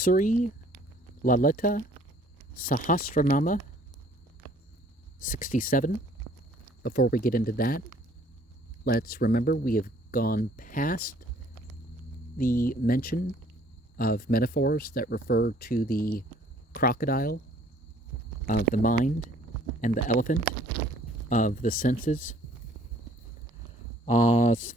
Sri Lalita Sahasranama 67. Before we get into that, let's remember we have gone past the mention of metaphors that refer to the crocodile, of the mind, and the elephant, of the senses. Asvaruddha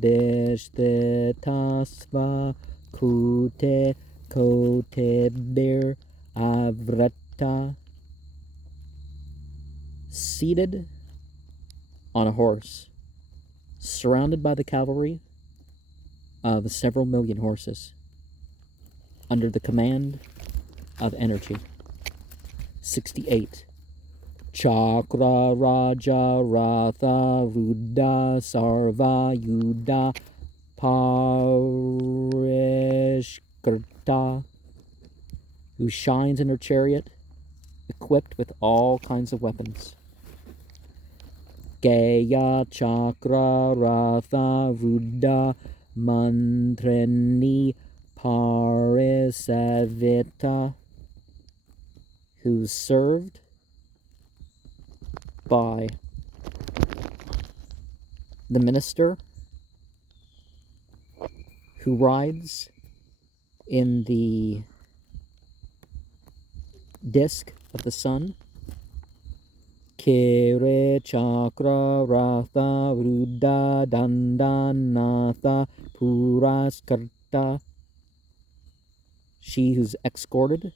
deshte tasva kute kote bir avrata. Seated on a horse, surrounded by the cavalry of several million horses, under the command of energy. 68. Chakra Raja Ratha Ruddha Sarva Yuddha Parishkrta, who shines in her chariot, equipped with all kinds of weapons. Gaya Chakra Ratha Ruddha Mantreni Parisavita, who's served by the minister who rides in the disk of the sun. Kere Chakra Ratha Ruddha Dandanatha Puraskarta, she who's escorted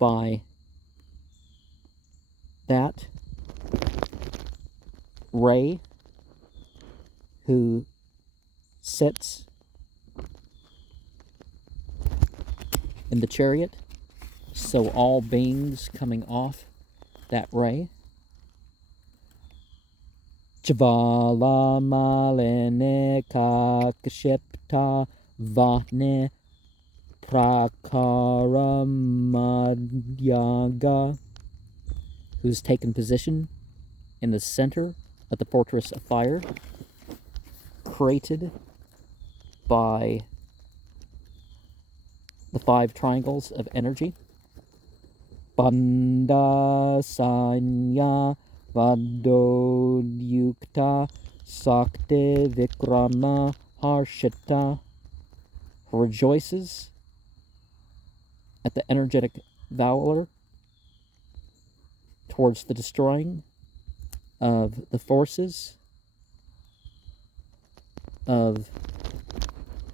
by that Ray who sits in the chariot, so all beings coming off that ray. Jvala malene kakshipta vatne prakaramadyaga, who's taken position in the center of the fortress of fire, created by the 5 triangles of energy. Banda Sanya Vadodyukta Sakti Vikrama Harshita, rejoices at the energetic valor towards the destroying of the forces of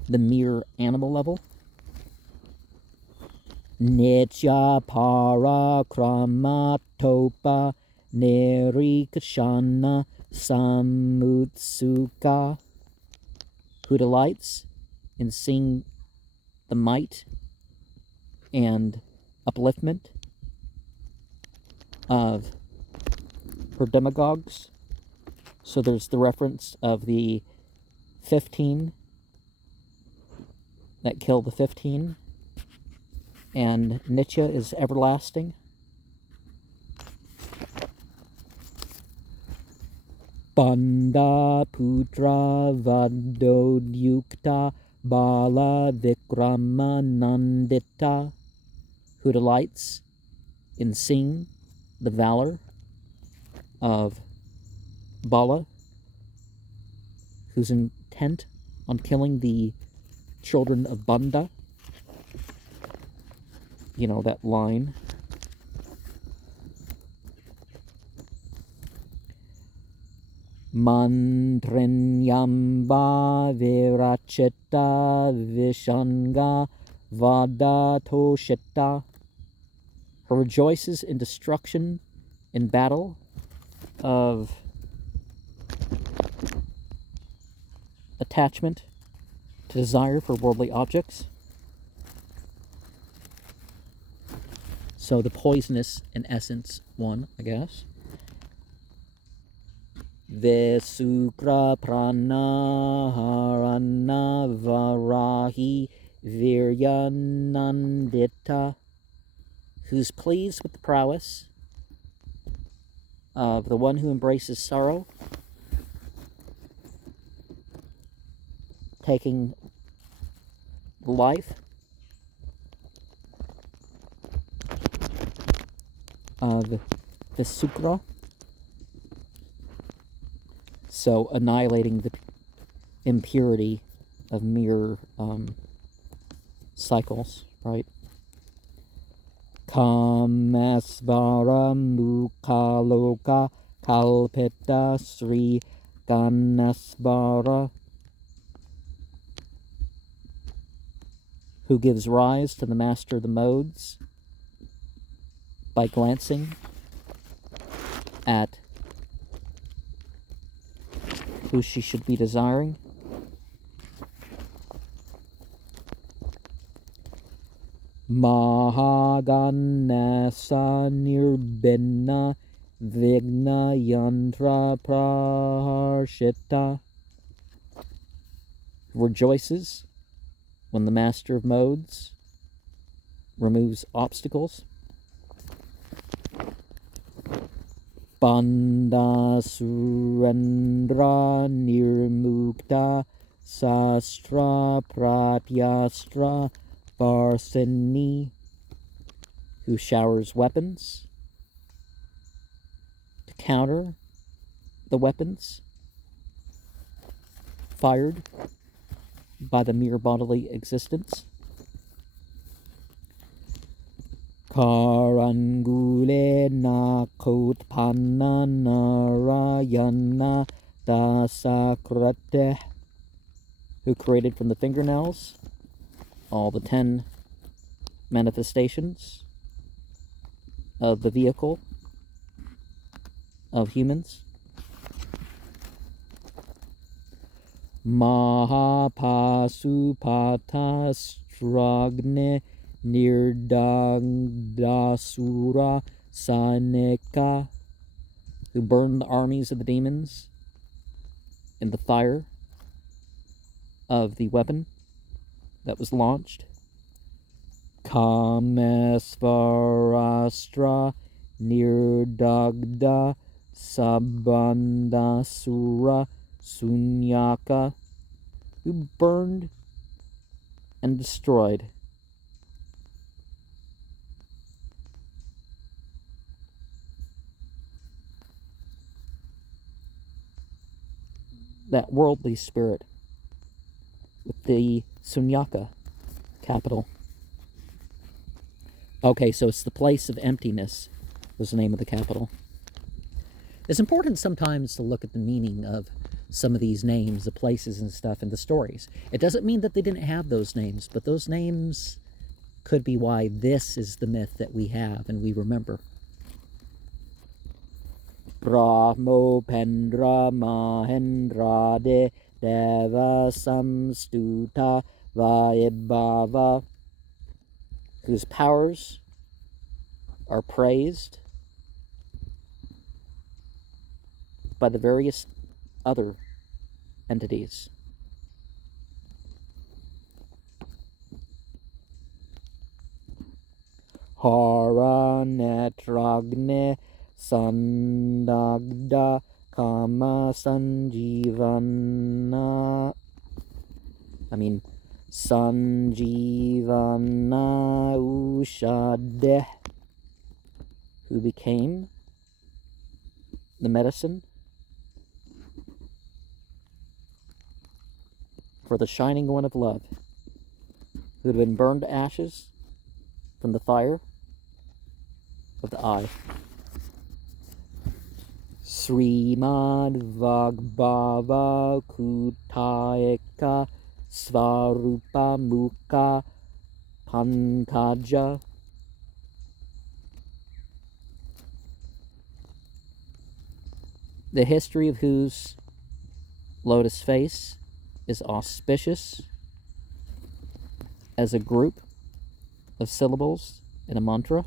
the mere animal level. Nitya Parakrama Nirikshana Samutsuka, who delights in seeing the might and upliftment of her demagogues. So there's the reference of the 15 that kill the 15, and Nitya is everlasting. Banda Putra Vadodyukta Bala Vikrama Nandita, who delights in seeing the valor of Bala, who's intent on killing the children of Banda. You know, that line. Mantrinyamba virachita vishanga vadatoshita, who rejoices in destruction in battle of attachment to desire for worldly objects. So the poisonous, in essence, one, I guess. Vesukra pranaharana varahi viryanandita, who's pleased with the prowess of the one who embraces sorrow, taking life of the Sukra. So annihilating the impurity of mere cycles, right? Kamasvara Mukaloka Kalpita Sri Ganasvara, who gives rise to the master of the modes by glancing at who she should be desiring. Mahaganasa Nirbinna Vigna Yantra Praharshita, rejoices when the master of modes removes obstacles. Banda Surendra Nirmukta Sastra Pratyastra Varsini, who showers weapons to counter the weapons fired by the mere bodily existence. Karangule Nakotpanna Narayana Dasakrate, who created from the fingernails all the 10 manifestations of the vehicle of humans. Mahapasupata Stragne Nirdagdasura Saneka, who burned the armies of the demons in the fire of the weapon that was launched. Kamesvarastra Nirdagda Sabandasura Sunyaka, who burned and destroyed that worldly spirit with the Sunyaka capital. Okay, so it's the place of emptiness was the name of the capital. It's important sometimes to look at the meaning of some of these names, the places and stuff, and the stories. It doesn't mean that they didn't have those names, but those names could be why this is the myth that we have and we remember. Brahmo Pendra Mahendrade Deva Samstuta Vaibhava, whose powers are praised by the various other entities. Hara Netragne Sandagda Kama Sanjivana, Sanjivana Ushadeh, who became the medicine for the shining one of love, who had been burned to ashes from the fire of the eye. Srimad Vagbhava Kutaeka Svarupa Mukha Pankaja, the history of whose lotus face is auspicious as a group of syllables in a mantra.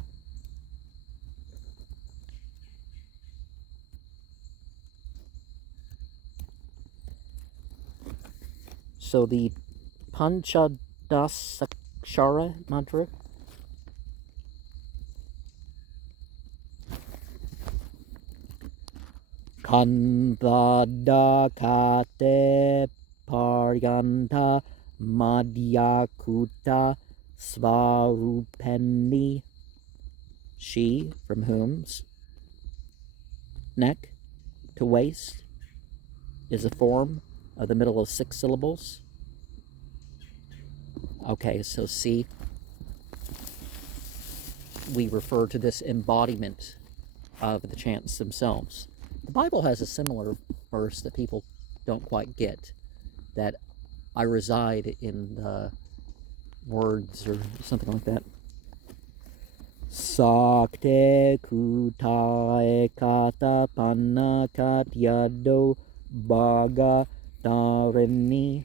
So the Panchadasakshara mantra Kantadakate Paryanta Madhyakuta Svarupeni, she from whom's neck to waist is a form of the middle of 6 syllables. Okay, so see, we refer to this embodiment of the chants themselves. The Bible has a similar verse that people don't quite get, that I reside in the words or something like that. Sakte kutae kata panna katyado baga tarini,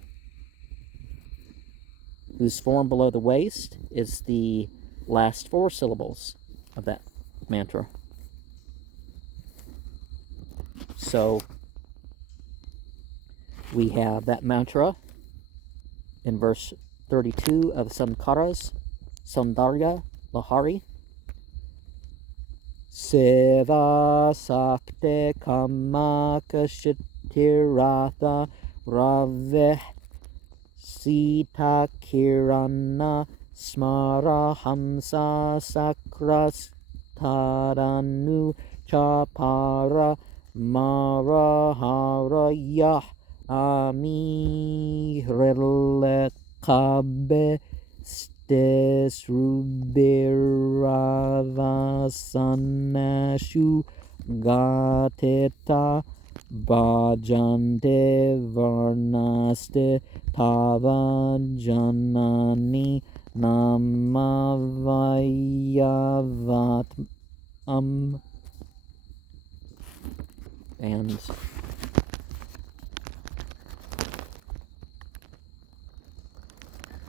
whose form below the waist is the last 4 syllables of that mantra. So we have that mantra in verse 32 of Sankara's Saundarya Lahari. Seva sakte kamaka shitiratha raveh sita kirana smara hamsa sakras taranu chapara marahara yah ami relekabe Desrubiravasannashu gateta bhajante varnaste tava janani namavayavat and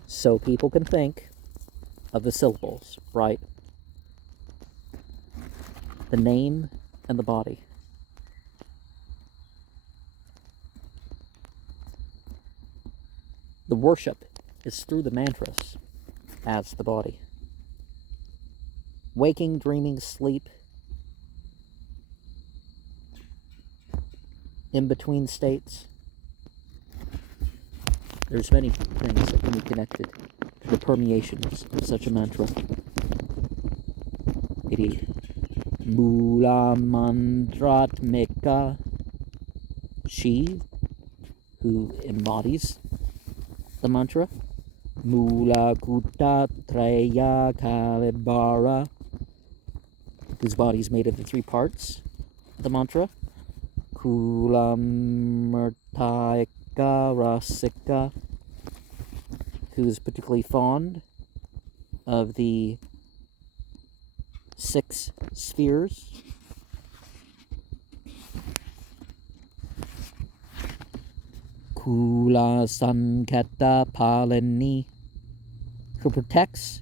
so people can think of the syllables, right? The name and the body. The worship is through the mantras as the body. Waking, dreaming, sleep, in between states. There's many things that can be connected to the permeations of such a mantra. Iti Mula Mantratmika, she who embodies the mantra. Mula Kuta Treya Kalibara, whose body is made of the 3 parts of the mantra. Kula Murtaika Rasika, who is particularly fond of the 6 spheres. Kula Sanketa Palini, who protects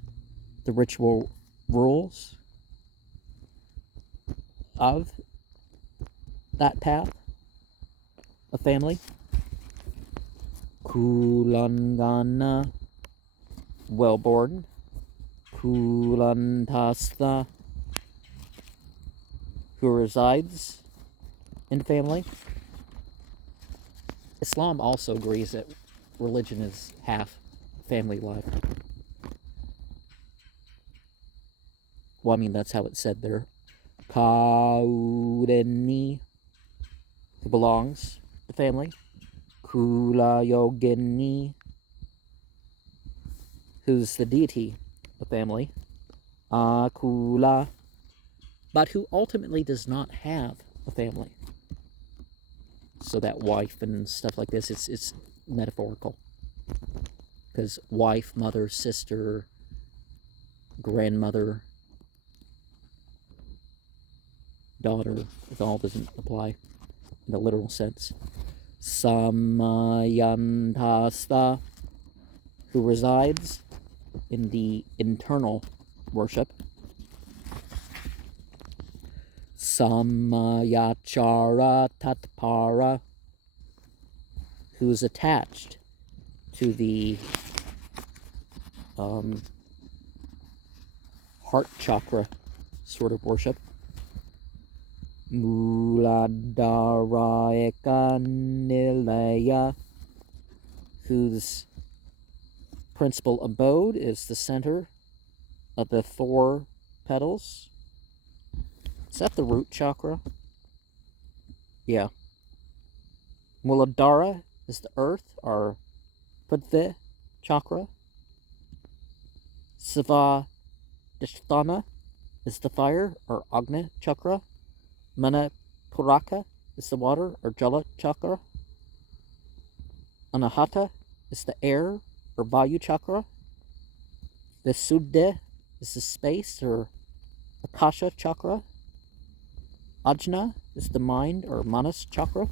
the ritual rules of that path of family. Kulangana, well-born. Kulantasta, who resides in family. Islam also agrees that religion is half family life. Well, I mean, that's how it's said there. Kaureni, who belongs to family. Kula Yogini, who's the deity of family. Akula, but who ultimately does not have a family. So that wife and stuff like this, it's metaphorical. Because wife, mother, sister, grandmother, daughter, it all doesn't apply in the literal sense. Samayantasta, who resides in the internal worship. Samayachara Tatpara, who is attached to the heart chakra sort of worship. Muladharaeka Nilaya, whose principal abode is the center of the 4 petals. Is that the root chakra? Yeah. Muladhara is the earth, or Prithvi chakra. Svadhisthana is the fire, or Agni chakra. Manipuraka is the water, or Jala chakra. Anahata is the air, or Vayu chakra. Visuddha is the space, or Akasha chakra. Ajna is the mind, or Manas chakra.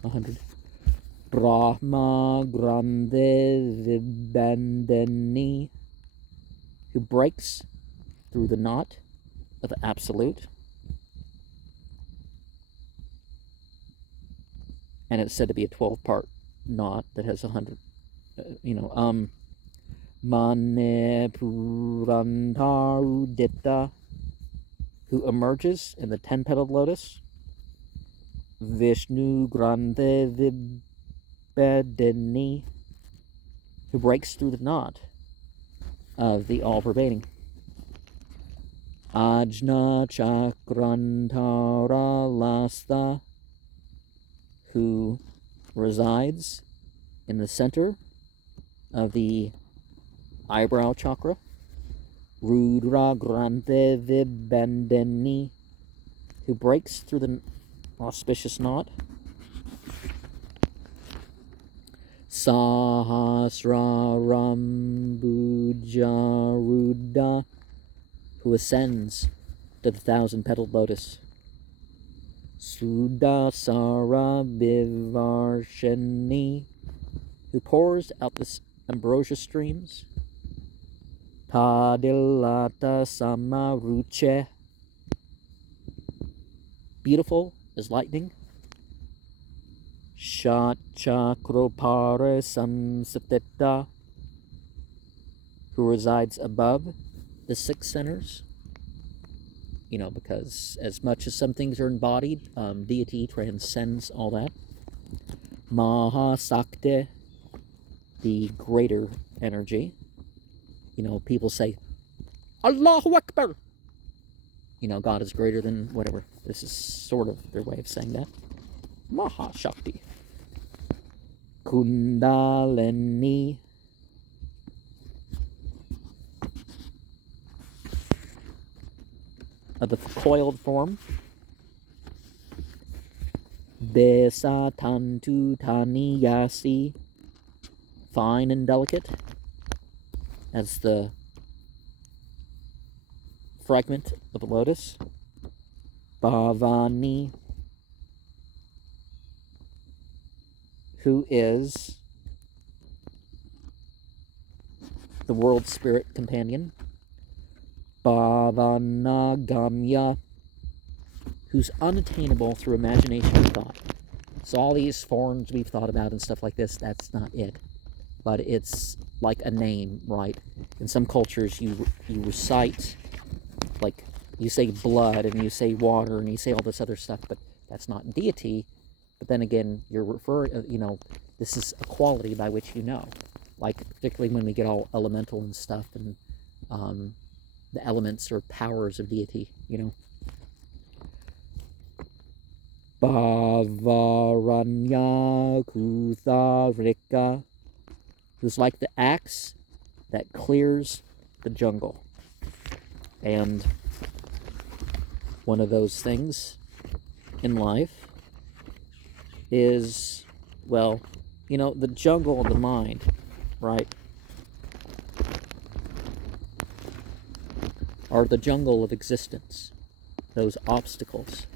100. Brahma Grande Vibandani, who breaks through the knot of the absolute. And it's said to be a 12-part knot that has 100, Manipurantarudita, who emerges in the 10-petaled lotus. Vishnu Grande Vibedini, who breaks through the knot of the all-pervading. Ajna Chakrantara Lasta, who resides in the center of the eyebrow chakra. Rudra Grande Vibandini, who breaks through the auspicious knot. Sahasrarambujaruda, who ascends to the 1,000-petaled lotus. Sudasara Bivarshini, who pours out the ambrosia streams. Tadilata Samaruche, beautiful as lightning. Shatchakropara Samsatita, who resides above the 6 centers. Because as much as some things are embodied, deity transcends all that. Mahasakti, the greater energy. People say, Allahu Akbar. God is greater than whatever. This is sort of their way of saying that. Mahashakti. Kundalini, of the coiled form. Besatantu Taniyasi, fine and delicate, as the fragment of a lotus. Bhavani, who is the world spirit companion. Bhavanagamya, who's unattainable through imagination and thought. So all these forms we've thought about and stuff like this, that's not it. But it's like a name, right? In some cultures, you recite, like, you say blood, and you say water, and you say all this other stuff, but that's not deity. But then again, you're referring, this is a quality by which you know. Like, particularly when we get all elemental and stuff, and the elements or powers of deity, Bhavaranya Kutharika, who's like the axe that clears the jungle. And one of those things in life is, the jungle of the mind, right? Or the jungle of existence, those obstacles.